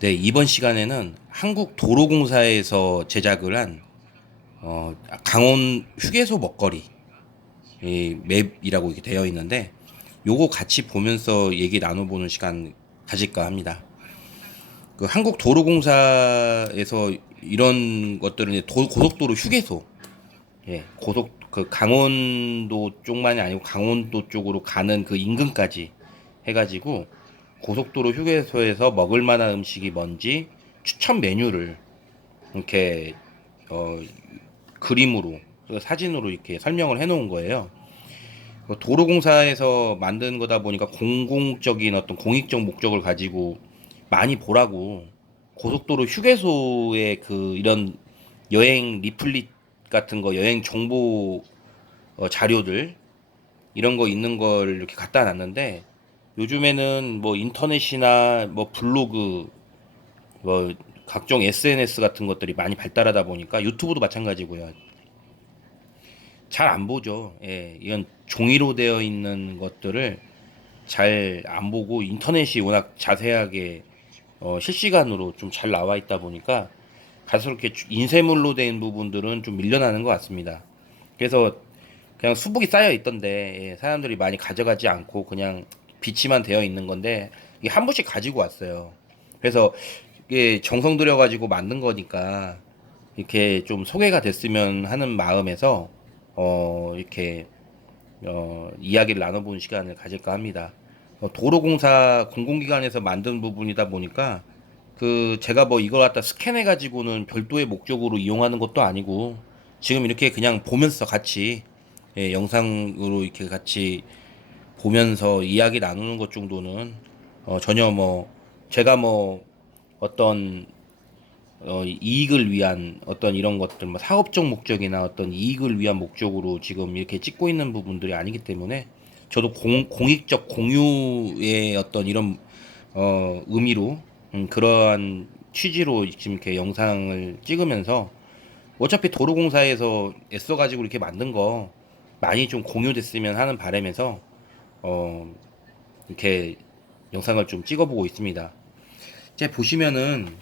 네, 이번 시간에는 한국도로공사에서 제작을 한 어, 강원 휴게소 먹거리 이 맵이라고 이렇게 되어 있는데 요거 같이 보면서 얘기 나눠보는 시간 가질까 합니다. 그 한국도로공사에서 이런 것들은 도- 고속도로 휴게소, 예, 고속 그 강원도 쪽만이 아니고 강원도 쪽으로 가는 그 인근까지 해가지고 고속도로 휴게소에서 먹을 만한 음식이 뭔지 추천 메뉴를 이렇게 어, 그림으로 그 사진으로 이렇게 설명을 해 놓은 거예요. 그 도로공사에서 만든 거다 보니까 공공적인 어떤 공익적 목적을 가지고 많이 보라고 고속도로 휴게소의 그 이런 여행 리플릿 같은 거 여행 정보 어, 자료들 이런 거 있는 걸 이렇게 갖다 놨는데 요즘에는 뭐 인터넷이나 뭐 블로그 뭐 각종 SNS 같은 것들이 많이 발달하다 보니까 유튜브도 마찬가지고요. 잘 안 보죠. 예, 이런 종이로 되어 있는 것들을 잘 안 보고 인터넷이 워낙 자세하게 어, 실시간으로 좀 잘 나와 있다 보니까 갈수록 이렇게 인쇄물로 된 부분들은 좀 밀려나는 것 같습니다. 그래서 그냥 수북이 쌓여 있던데 예, 사람들이 많이 가져가지 않고 그냥 비치만 되어 있는 건데 이게 한 부씩 가지고 왔어요. 그래서 이게 정성 들여 가지고 만든 거니까 이렇게 좀 소개가 됐으면 하는 마음에서 어 이렇게 어 이야기를 나눠보는 시간을 가질까 합니다. 어, 도로공사 공공기관에서 만든 부분이다 보니까 그 제가 뭐 이걸 갖다 스캔해 가지고는 별도의 목적으로 이용하는 것도 아니고 지금 이렇게 그냥 보면서 같이 예, 영상으로 이렇게 같이 보면서 이야기 나누는 것 정도는 어, 전혀 뭐 제가 뭐 어떤 어, 이익을 위한 어떤 이런 것들 뭐 사업적 목적이나 어떤 이익을 위한 목적으로 지금 이렇게 찍고 있는 부분들이 아니기 때문에 저도 공, 공익적 공유의 어떤 이런 어, 의미로 음, 그러한 취지로 지금 이렇게 영상을 찍으면서 어차피 도로공사에서 애써가지고 이렇게 만든 거 많이 좀 공유됐으면 하는 바람에서 어, 이렇게 영상을 좀 찍어보고 있습니다. 이제 보시면은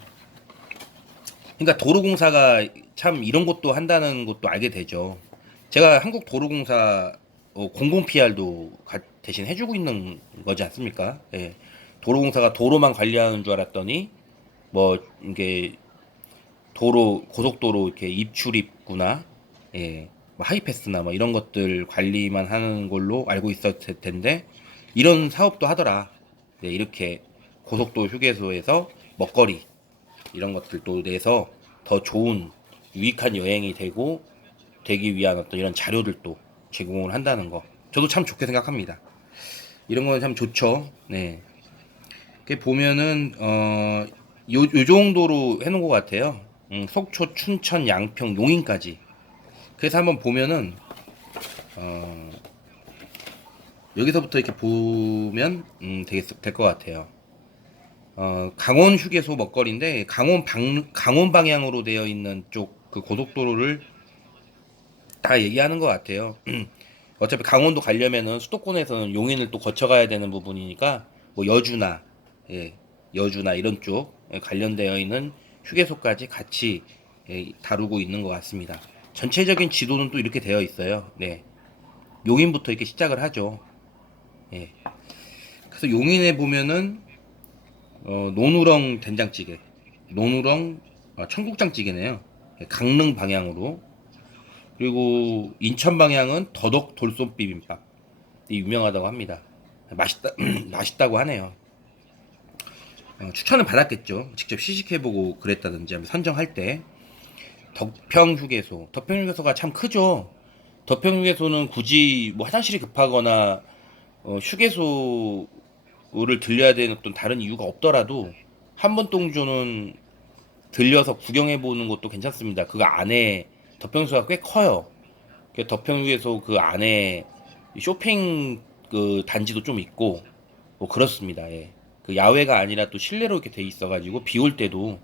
그러니까 도로공사가 참 이런 것도 한다는 것도 알게 되죠. 제가 한국 도로공사 어, 공공 PR도 대신 해주고 있는 거지 않습니까? 예. 도로공사가 도로만 관리하는 줄 알았더니 뭐 이게 도로 고속도로 이렇게 입출 입구나 예. 뭐 하이패스나 뭐 이런 것들 관리만 하는 걸로 알고 있었을 텐데 이런 사업도 하더라. 네, 이렇게 고속도로 휴게소에서 먹거리 이런 것들도 내서 더 좋은 유익한 여행이 되고 되기 위한 어떤 이런 자료들도 제공을 한다는 거 저도 참 좋게 생각합니다. 이런 건 참 좋죠. 네. 이렇게 보면은 어, 요, 요 정도로 해놓은 것 같아요. 음, 속초, 춘천, 양평, 용인까지. 그래서 한번 보면은 어, 여기서부터 이렇게 보면 음, 될것 같아요. 어, 강원 휴게소 먹거리인데 강원 방 강원 방향으로 되어 있는 쪽 그 고속도로를 다 얘기하는 것 같아요. 어차피 강원도 가려면은 수도권에서는 용인을 또 거쳐가야 되는 부분이니까 뭐 여주나 예, 여주나 이런 쪽 관련되어 있는 휴게소까지 같이 예, 다루고 있는 것 같습니다. 전체적인 지도는 또 이렇게 되어 있어요. 네, 용인부터 이렇게 시작을 하죠. 예. 그래서 용인에 보면은 어, 논우렁 된장찌개, 논우렁 어, 청국장찌개네요. 예, 강릉 방향으로 그리고 인천 방향은 더덕 돌솥 비빔밥 이 유명하다고 합니다. 맛있다 맛있다고 하네요. 어, 추천을 받았겠죠. 직접 시식해보고 그랬다든지 하면 선정할 때 덕평 휴게소, 덕평 휴게소가 참 크죠. 덕평 휴게소는 굳이 뭐 화장실이 급하거나 어, 휴게소를 들려야 되는 어떤 다른 이유가 없더라도 한번 동조는 들려서 구경해 보는 것도 괜찮습니다. 그 안에 덕평수가 꽤 커요. 그 덕평유에서 그 안에 쇼핑 그 단지도 좀 있고 뭐 그렇습니다. 예. 그 야외가 아니라 또 실내로 이렇게 돼 있어가지고 비 올 때도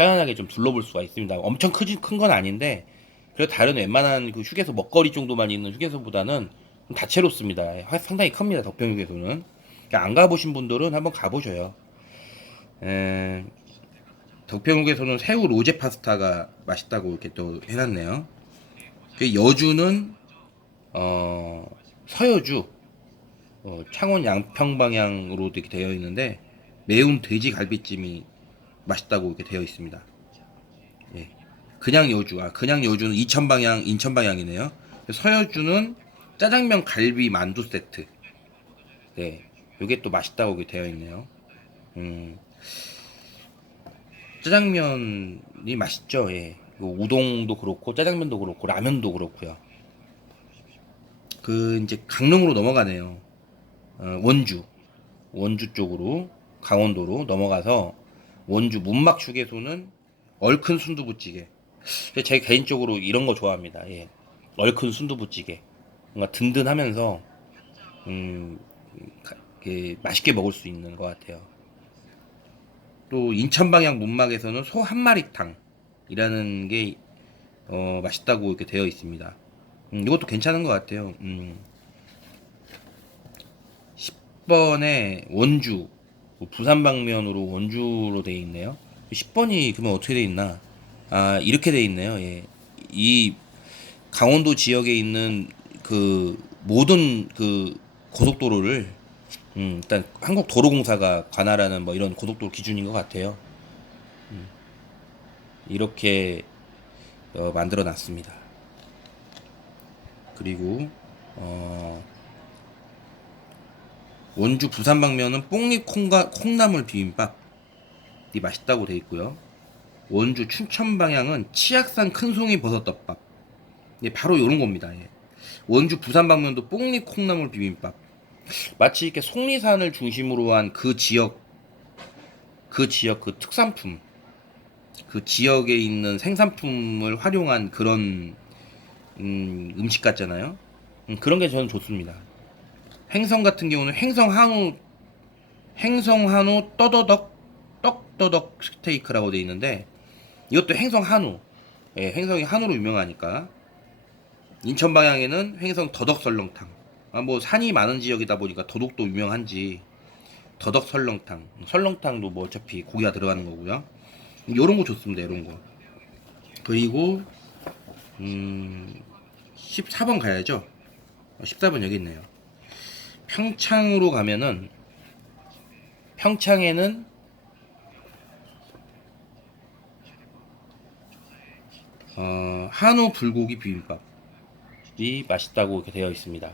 편안하게 좀 둘러볼 수가 있습니다. 엄청 크지 큰건 아닌데 그래도 다른 웬만한 그 휴게소 먹거리 정도만 있는 휴게소보다는 좀 다채롭습니다. 예, 상당히 큽니다. 덕평휴게소는 그러니까 안 가보신 분들은 한번 가보셔요. 에... 덕평국에서는 새우 로제 파스타가 맛있다고 이렇게 또 해놨네요. 그 여주는 어, 서여주 어, 창원 양평 방향으로 되어 있는데 매운 돼지 갈비찜이 맛있다고 이렇게 되어 있습니다. 예. 그냥 여주, 아 그냥 여주는 이천 방향, 인천 방향이네요. 서여주는 짜장면 갈비 만두 세트. 네, 이게 또 맛있다고 이렇게 되어 있네요. 음, 짜장면이 맛있죠. 예. 뭐 우동도 그렇고 짜장면도 그렇고 라면도 그렇고요. 그 이제 강릉으로 넘어가네요. 어, 원주, 원주 쪽으로 강원도로 넘어가서 원주 문막 휴게소는 얼큰 순두부찌개. 제 개인적으로 이런 거 좋아합니다. 예. 얼큰 순두부찌개. 뭔가 든든하면서 음, 가- 이렇게 맛있게 먹을 수 있는 것 같아요. 또 인천 방향 문막에서는 소 한 마리탕이라는 게 어, 맛있다고 이렇게 되어 있습니다. 음, 이것도 괜찮은 것 같아요. 음. 10번에 원주 부산 방면으로 원주로 되어 있네요. 10번이 그러면 어떻게 되어 있나? 아 이렇게 되어 있네요. 예. 이 강원도 지역에 있는 그 모든 그 고속도로를 음, 일단 한국 도로공사가 관할하는 뭐 이런 고속도로 기준인 것 같아요. 음, 이렇게 어, 만들어 놨습니다. 그리고 어, 원주 부산 방면은 뽕잎 콩과 콩나물 비빔밥이 맛있다고 돼 있고요. 원주 춘천 방향은 치악산 큰송이 버섯덮밥. 예, 바로 이런 겁니다. 예. 원주 부산 방면도 뽕잎 콩나물 비빔밥. 마치 이렇게 속리산을 중심으로 한 그 지역 그 지역 그 특산품 그 지역에 있는 생산품을 활용한 그런 음, 음식 같잖아요. 음, 그런 게 저는 좋습니다. 행성 같은 경우는 행성 한우 행성 한우 떠더덕 떡더덕 스테이크라고 돼 있는데 이것도 행성 한우. 예, 행성이 한우로 유명하니까. 인천 방향에는 행성 더덕 설렁탕. 아, 뭐 산이 많은 지역이다 보니까 더덕도 유명한지. 더덕 설렁탕. 설렁탕도 뭐 어차피 고기가 들어가는 거고요. 요런 거 좋습니다 요런 거. 그리고 음 14번 가야죠. 14번 여기 있네요 평창으로 가면은 평창에는 어, 한우 불고기 비빔밥이 맛있다고 이렇게 되어 있습니다.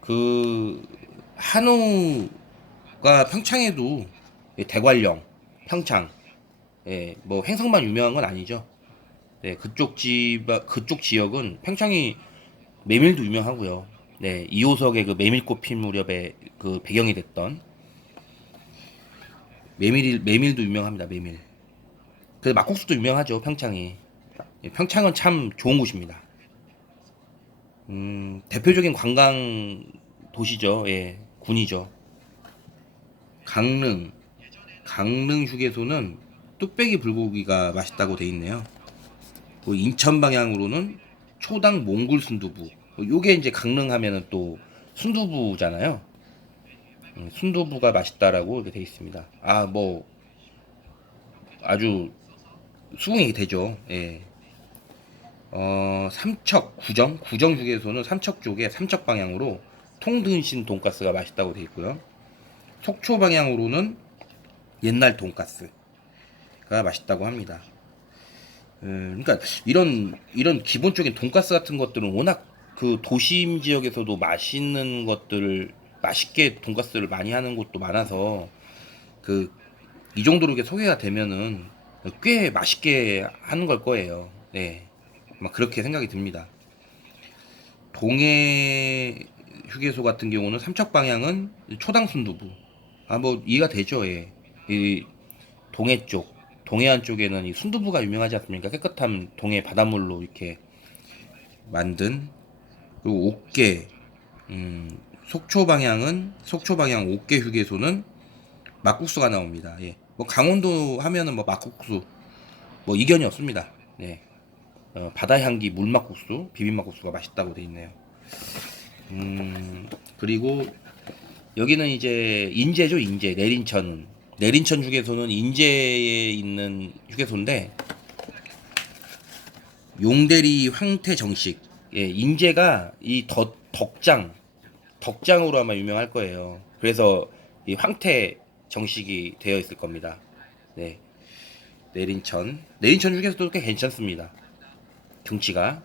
그 한우가 평창에도 대관령, 평창, 예, 뭐 행성만 유명한 건 아니죠. 네, 그쪽 지 그쪽 지역은 평창이 메밀도 유명하고요. 네, 이호석의 그 메밀꽃 필 무렵에 그 배경이 됐던 메밀 메밀도 유명합니다. 메밀. 그 막국수도 유명하죠. 평창이. 예, 평창은 참 좋은 곳입니다. 음, 대표적인 관광 도시죠. 예, 군이죠. 강릉, 강릉 휴게소는 뚝배기 불고기가 맛있다고 돼 있네요. 그 인천 방향으로는 초당 몽골 순두부. 요게 이제 강릉 하면은 또 순두부잖아요. 음, 순두부가 맛있다라고 이렇게 돼 있습니다. 아, 뭐 아주 수긍이 되죠. 예. 어, 삼척 구정 구정 휴게소는 삼척 쪽에 삼척 방향으로 통등신 돈가스가 맛있다고 돼 있고요. 속초 방향으로는 옛날 돈가스가 맛있다고 합니다. 음, 그러니까 이런 이런 기본적인 돈가스 같은 것들은 워낙 그 도심 지역에서도 맛있는 것들을 맛있게 돈가스를 많이 하는 곳도 많아서 그 이 정도로 이렇게 소개가 되면은 꽤 맛있게 하는 걸 거예요. 네. 막 그렇게 생각이 듭니다. 동해 휴게소 같은 경우는 삼척 방향은 초당 순두부. 아 뭐 이해가 되죠, 예. 이 동해 쪽, 동해안 쪽에는 이 순두부가 유명하지 않습니까? 깨끗한 동해 바닷물로 이렇게 만든 그리고 옥계, 음, 속초 방향은 속초 방향 옥계 휴게소는 막국수가 나옵니다. 예. 뭐 강원도 하면은 뭐 막국수 뭐 이견이 없습니다. 네. 어, 바다 향기 물막국수, 비빔막국수가 맛있다고 돼 있네요. 음, 그리고 여기는 이제 인제죠, 인제. 내린천 내린천 휴게소는 인제에 있는 휴게소인데 용대리 황태 정식. 예, 인제가 이 덕, 덕장 덕장으로 아마 유명할 거예요. 그래서 이 황태 정식이 되어 있을 겁니다. 네. 내린천. 내린천 휴게소도 꽤 괜찮습니다. 경치가.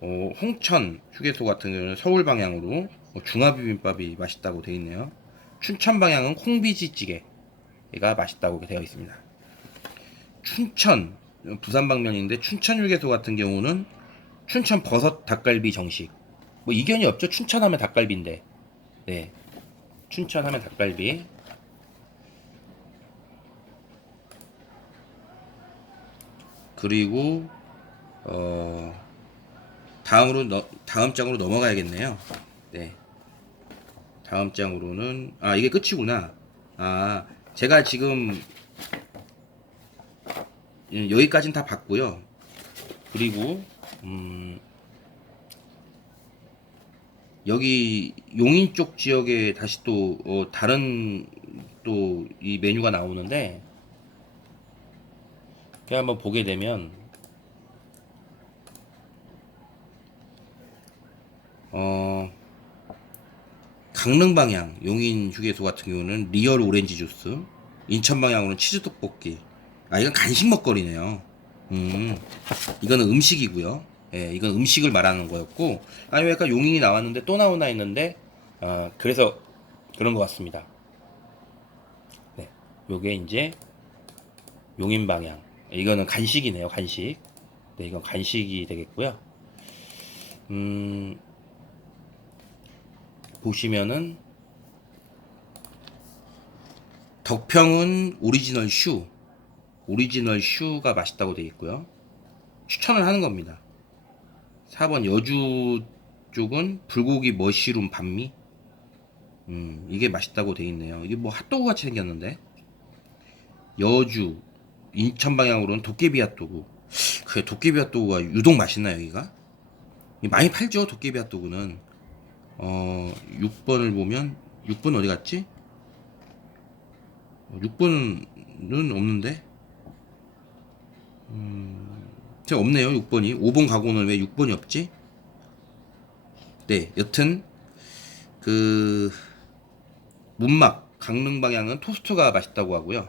어, 홍천 휴게소 같은 경우는 서울 방향으로 어, 중화비빔밥이 맛있다고 되어 있네요. 춘천 방향은 콩비지찌개가 맛있다고 되어 있습니다. 춘천 부산 방면인데 춘천 휴게소 같은 경우는 춘천 버섯 닭갈비 정식. 뭐 이견이 없죠. 춘천하면 닭갈비인데. 네. 춘천하면 닭갈비. 그리고 어 다음으로 너, 다음 장으로 넘어가야겠네요. 네. 다음 장으로는 아 이게 끝이구나. 아 제가 지금 예, 여기까지는 다 봤고요. 그리고 음. 여기 용인 쪽 지역에 다시 또 어, 다른 또 이 메뉴가 나오는데 그냥 한번 보게 되면 어 강릉 방향 용인 휴게소 같은 경우는 리얼 오렌지 주스 인천 방향으로는 치즈 떡볶이. 아 이건 간식 먹거리네요. 음 이거는 음식이고요 예 이건 음식을 말하는 거였고 아니 왜 약간 용인이 나왔는데 또 나오나 했는데 어 그래서 그런 것 같습니다. 네 요게 이제 용인 방향. 이거는 간식이네요 간식. 네 이건 간식이 되겠고요. 음 보시면은 덕평은 오리지널 슈. 오리지널 슈가 맛있다고 되어 있고요. 추천을 하는 겁니다 4번 여주 쪽은 불고기 머시룸 반미? 음 이게 맛있다고 되어 있네요. 이게 뭐 핫도그 같이 생겼는데? 여주 인천 방향으로는 도깨비 핫도그. 그래 도깨비 핫도그가 유독 맛있나 여기가? 많이 팔죠 도깨비 핫도그는. 어 6번을 보면 6번 어디 갔지? 6번은 없는데? 음, 제가 없네요 6번이 5번 가고는 왜 6번이 없지? 네 여튼 그 문막 강릉 방향은 토스트가 맛있다고 하고요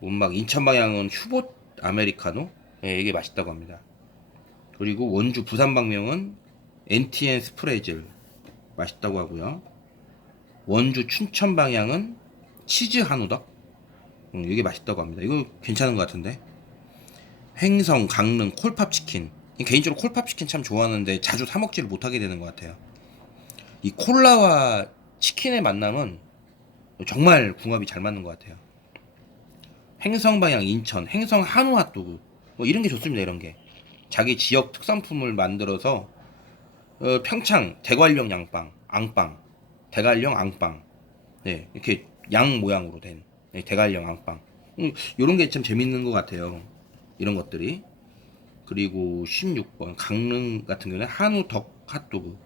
문막 인천 방향은 휴봇 아메리카노 네, 이게 맛있다고 합니다 그리고 원주 부산 방면은 NTN 스프레즐 맛있다고 하고요. 원주 춘천 방향은 치즈 한우덕 음, 이게 맛있다고 합니다. 이거 괜찮은 것 같은데. 횡성 강릉 콜팝 치킨 개인적으로 콜팝 치킨 참 좋아하는데 자주 사 먹지를 못하게 되는 것 같아요. 이 콜라와 치킨의 만남은 정말 궁합이 잘 맞는 것 같아요. 횡성 방향 인천 횡성 한우 핫도그 뭐 이런 게 좋습니다. 이런 게 자기 지역 특산품을 만들어서 어, 평창 대관령 양빵, 앙빵, 대관령 앙빵, 네 이렇게 양 모양으로 된 네, 대관령 앙빵, 음, 이런 게 참 재밌는 것 같아요. 이런 것들이. 그리고 16번 강릉 같은 경우는 한우 덕 핫도그,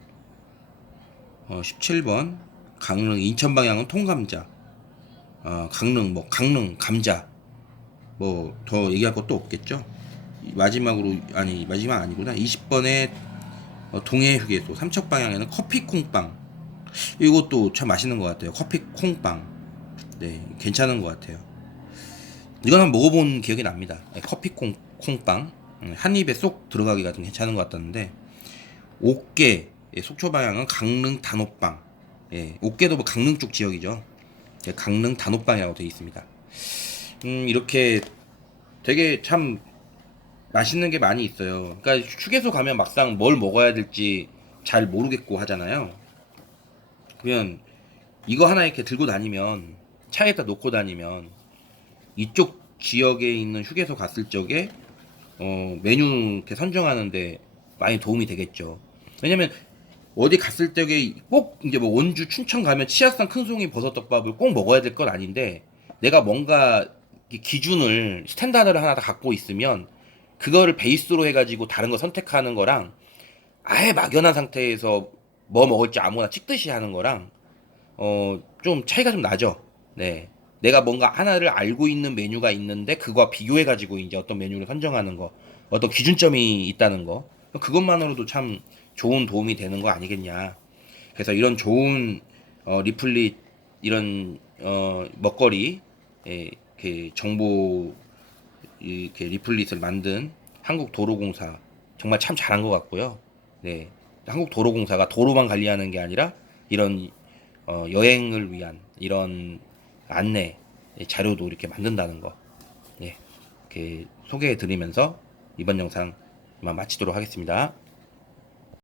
어, 17번 강릉 인천 방향은 통감자, 어, 강릉 뭐 강릉 감자, 뭐 더 얘기할 것도 없겠죠. 마지막으로 아니 마지막 아니구나. 20번에 어, 동해 휴게소 삼척 방향에는 커피 콩빵. 이것도 참 맛있는 것 같아요. 커피 콩빵. 네 괜찮은 것 같아요 이건 한번 먹어본 기억이 납니다. 네, 커피 콩 콩빵. 음, 한 입에 쏙 들어가기가 좀 괜찮은 것 같았는데 옥계 예, 속초 방향은 강릉 단호빵. 예, 옥계도 뭐 강릉 쪽 지역이죠. 예, 강릉 단호빵이라고 되어 있습니다. 음 이렇게 되게 참 맛있는 게 많이 있어요. 그러니까 휴게소 가면 막상 뭘 먹어야 될지 잘 모르겠고 하잖아요. 그러면 이거 하나 이렇게 들고 다니면 차에다 놓고 다니면 이쪽 지역에 있는 휴게소 갔을 적에 어, 메뉴 이렇게 선정하는데 많이 도움이 되겠죠. 왜냐면 어디 갔을 적에 꼭 이제 뭐 원주 춘천 가면 치아산 큰송이 버섯덮밥을 꼭 먹어야 될 건 아닌데 내가 뭔가 기준을 스탠다드를 하나 다 갖고 있으면 그거를 베이스로 해가지고 다른 거 선택하는 거랑 아예 막연한 상태에서 뭐 먹을지 아무나 찍듯이 하는 거랑 어 좀 차이가 좀 나죠. 네. 내가 뭔가 하나를 알고 있는 메뉴가 있는데 그거와 비교해 가지고 이제 어떤 메뉴를 선정하는 거, 어떤 기준점이 있다는 거. 그것만으로도 참 좋은 도움이 되는 거 아니겠냐. 그래서 이런 좋은 어, 리플릿 이런 어, 먹거리 예, 그 정보 이렇게 리플릿을 만든 한국도로공사 정말 참 잘한 것 같고요. 네, 한국도로공사가 도로만 관리하는 게 아니라 이런 어, 여행을 위한 이런 안내 예, 자료도 이렇게 만든다는 거, 예, 이렇게 소개해 드리면서 이번 영상 마치도록 하겠습니다.